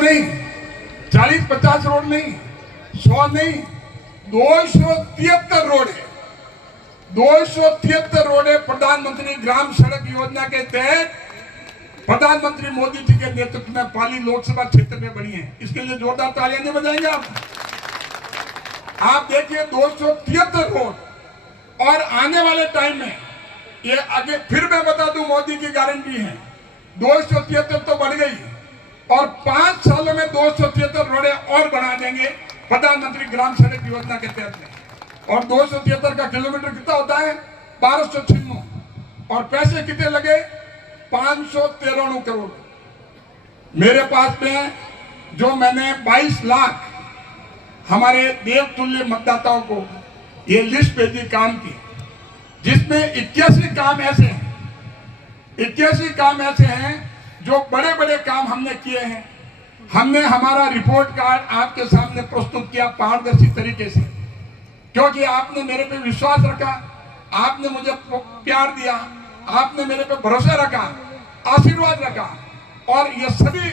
नहीं, 40-50 रोड नहीं, 100 नहीं, 273 रोड है। 273 रोड है। प्रधानमंत्री ग्राम सड़क योजना के तहत प्रधानमंत्री मोदी जी के नेतृत्व में पाली लोकसभा क्षेत्र में बनी है। इसके लिए जोरदार तालियां नहीं बजाएंगे आप देखिए 273 रोड। और आने वाले टाइम में ये आगे फिर मैं बता दूं, मोदी की गारंटी है 273 तो बढ़ गई और 5 सालों में 273 रोडें और बढ़ा देंगे प्रधानमंत्री ग्राम सड़क योजना के तहत में। और 273 का किलोमीटर कितना होता है? 1296। और पैसे कितने लगे? 593 करोड़। मेरे पास में जो मैंने 22 लाख हमारे देवतुल्य मतदाताओं को ये लिस्ट भेजी काम की, जिसमें 81 काम ऐसे हैं, 81 काम ऐसे हैं जो बड़े बड़े काम हमने किए हैं। हमने हमारा रिपोर्ट कार्ड आपके सामने प्रस्तुत किया पारदर्शी तरीके से, क्योंकि आपने मेरे पे विश्वास रखा, आपने मुझे प्यार दिया, आपने मेरे पे भरोसा रखा, आशीर्वाद रखा। और ये सभी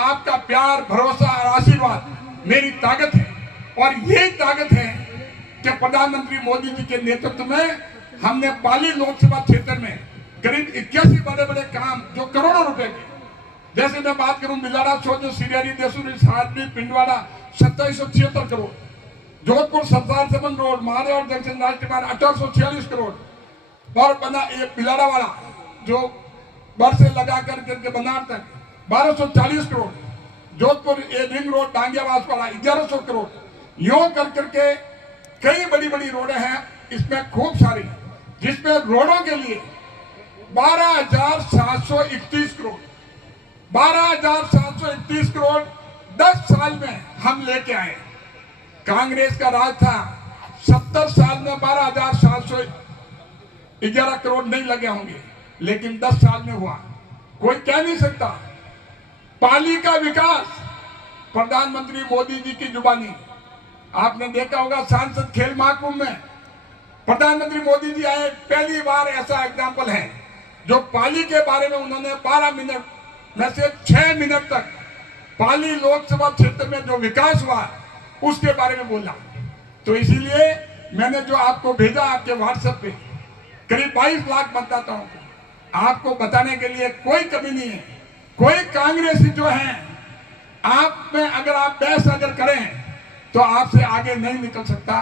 आपका प्यार, भरोसा और आशीर्वाद मेरी ताकत है। और यही ताकत है कि प्रधानमंत्री मोदी जी के नेतृत्व में हमने पाली लोकसभा क्षेत्र में करीब 81 बड़े बड़े काम जो करोड़ों रुपए के, जैसे मैं बात करूं बिलाड़ा सोजो सिरियारी देसुरी सादरी पिंडवाड़ा 2776 करोड़, जोधपुर सरदार समन रोड मारेवाड़ जंक्शन राष्ट्रीय मार्ग 1846 करोड़। और बना ये बिलाड़ा वाला जो बर से लगा करके बनार तक 1240 करोड़, जोधपुर ये रिंग रोड डांगियावास वाला 1100 करोड़। यूं कर करके कई बड़ी बड़ी रोडें हैं इसमें खूब सारी, जिसमें रोडों के लिए 12,731 करोड़, 12,731 करोड़ 10 साल में हम लेके आए। कांग्रेस का राज था, 70 साल में 12,711 करोड़ नहीं लगे होंगे, लेकिन 10 साल में हुआ। कोई कह नहीं सकता। पाली का विकास प्रधानमंत्री मोदी जी की जुबानी। आपने देखा होगा सांसद खेल महाकुंभ में प्रधानमंत्री मोदी जी आए, पहली बार ऐसा एग्जाम्पल है जो पाली के बारे में उन्होंने 12 मिनट में से 6 मिनट तक पाली लोकसभा क्षेत्र में जो विकास हुआ उसके बारे में बोला। तो इसीलिए मैंने जो आपको भेजा आपके व्हाट्सएप पे करीब 22 लाख मतदाताओं को आपको बताने के लिए कोई कमी नहीं है। कोई कांग्रेसी जो है आप में अगर आप बहस अगर करें तो आपसे आगे नहीं निकल सकता।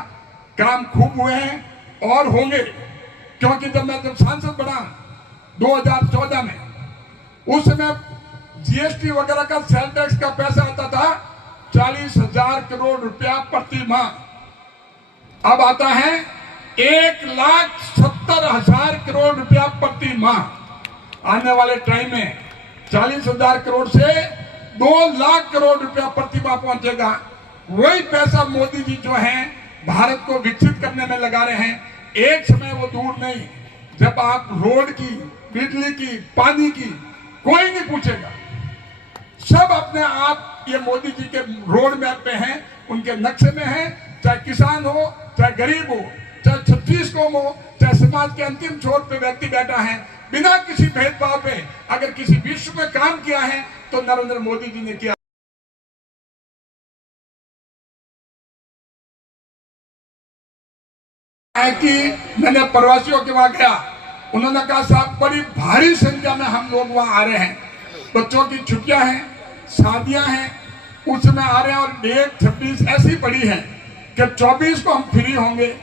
काम खूब हुए हैं और होंगे, क्योंकि जब सांसद बना 2014 में, उस समय जीएसटी वगैरह का सेल टैक्स का पैसा आता था 40,000 करोड़ रुपया प्रति माह, अब आता है 1,70,000 करोड़ रुपया प्रति माह। आने वाले टाइम में 40,000 करोड़ से 2 लाख करोड़ रुपया प्रति माह पहुंचेगा। वही पैसा मोदी जी जो हैं भारत को विकसित करने में लगा रहे हैं। एक समय वो दूर नहीं जब आप रोड की, बिजली की, पानी की कोई नहीं पूछेगा। सब अपने आप ये मोदी जी के रोड मैप पे हैं, उनके नक्शे में हैं। चाहे किसान हो, चाहे गरीब हो, चाहे छत्तीस कौम हो, चाहे समाज के अंतिम छोर पे व्यक्ति बैठा है, बिना किसी भेदभाव पे अगर किसी विश्व में काम किया है तो नरेंद्र मोदी जी ने किया है। कि मैंने प्रवासियों के वहां गया, उन्होंने कहा साहब बड़ी भारी संख्या में हम लोग वहां आ रहे हैं, बच्चों की छुट्टियां हैं, शादियां हैं, उसमें आ रहे हैं। और डेट 26 ऐसी पड़ी है कि 24 को हम फ्री होंगे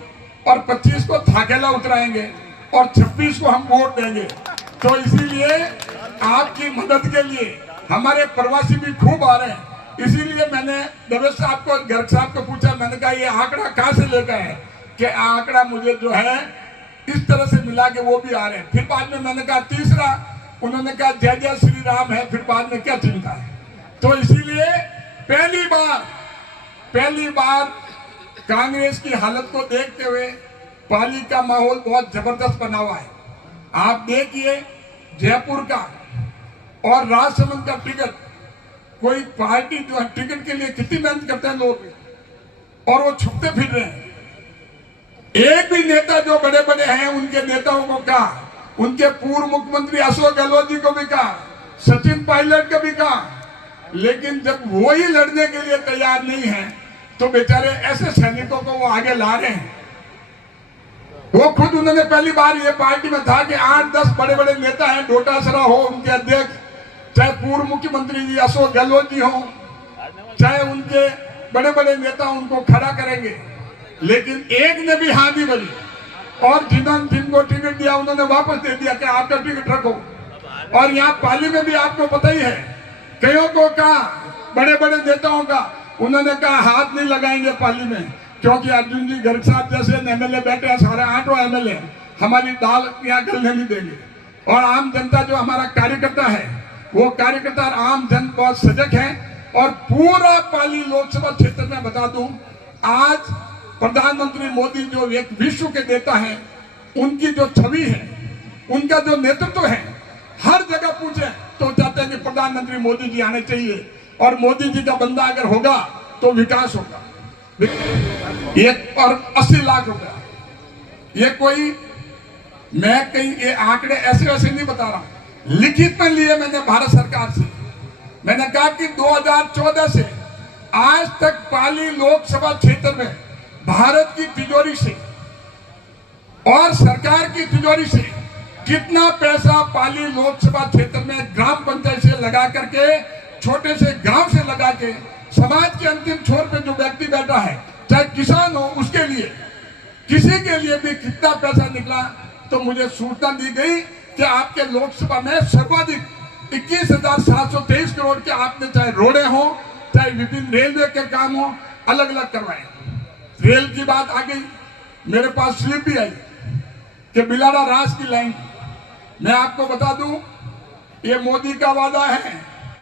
और 25 को थाकेला उतराएंगे और 26 को हम वोट देंगे। तो इसीलिए आपकी मदद के लिए हमारे प्रवासी भी खूब आ रहे हैं। इसीलिए मैंने दवेश साहब को, गर्ग साहब को पूछा, मैंने कहा ये आंकड़ा कहां से लेकर है कि आंकड़ा मुझे जो है इस तरह से मिला के वो भी आ रहे हैं। फिर बाद में मैंने कहा तीसरा, उन्होंने कहा जय जय श्री राम है, फिर बाद में क्या चिंता है। तो इसीलिए पहली बार कांग्रेस की हालत को देखते हुए पाली का माहौल बहुत जबरदस्त बना हुआ है। आप देखिए जयपुर का और राजसमंद का टिकट, कोई पार्टी जो है टिकट के लिए कितनी मेहनत करते हैं लोग, और वो छुपते फिर रहे हैं। एक भी नेता जो बड़े बड़े हैं उनके नेताओं को कहा, उनके पूर्व मुख्यमंत्री अशोक गहलोत जी को भी कहा, सचिन पायलट को भी कहा, लेकिन जब वो ही लड़ने के लिए तैयार नहीं है तो बेचारे ऐसे सैनिकों को वो आगे ला रहे हैं। वो खुद उन्होंने पहली बार ये पार्टी में था कि 8-10 बड़े बड़े नेता हैं, डोटासरा हो उनके अध्यक्ष, चाहे पूर्व मुख्यमंत्री जी अशोक गहलोत जी हो, चाहे उनके बड़े बड़े नेता उनको खड़ा करेंगे, लेकिन एक ने भी हाँ नहीं बोली और जिनको टिकट दिया उन्होंने वापस दे दिया कि आपका टिकट रखो। और यहाँ पाली में भी आपको पता ही है, कईयों को कहा, बड़े बड़े नेताओं का, उन्होंने कहा हाथ नहीं लगाएंगे पाली में, क्योंकि अर्जुन जी गर्ग साहब जैसे एमएलए बैठे हैं, सारे 8 एमएलए, हमारी दाल यहाँ गलने नहीं देंगे। और आम जनता जो हमारा कार्यकर्ता है, वो कार्यकर्ता आम जन बहुत सजग है। और पूरा पाली लोकसभा क्षेत्र में बता दूं, आज प्रधानमंत्री मोदी जो एक विश्व के नेता हैं, उनकी जो छवि है, उनका जो नेतृत्व है, हर जगह पूछे तो चाहते हैं कि प्रधानमंत्री मोदी जी आने चाहिए और मोदी जी का बंदा अगर होगा तो विकास होगा। 80 लाख रुपया, ये कोई मैं कहीं ये आंकड़े ऐसे वैसे नहीं बता रहा, लिखित में लिए मैंने भारत सरकार से। मैंने कहा कि 2014 से आज तक पाली लोकसभा क्षेत्र में भारत की तिजोरी से और सरकार की तिजोरी से कितना पैसा पाली लोकसभा क्षेत्र में ग्राम पंचायत से लगा करके, छोटे से गांव से लगा के, समाज के अंतिम छोर पे जो व्यक्ति बैठा है, चाहे किसान हो, उसके लिए किसी के लिए भी कितना पैसा निकला, तो मुझे सूचना दी गई कि आपके लोकसभा में सर्वाधिक 21,723 करोड़ के आपने चाहे रोडे हो, चाहे विभिन्न रेलवे के काम हो, अलग अलग करवाए। रेल की बात आ गई, मेरे पास स्लिप भी आई कि बिलाड़ा रास की लाइन। मैं आपको बता दूं, ये मोदी का वादा है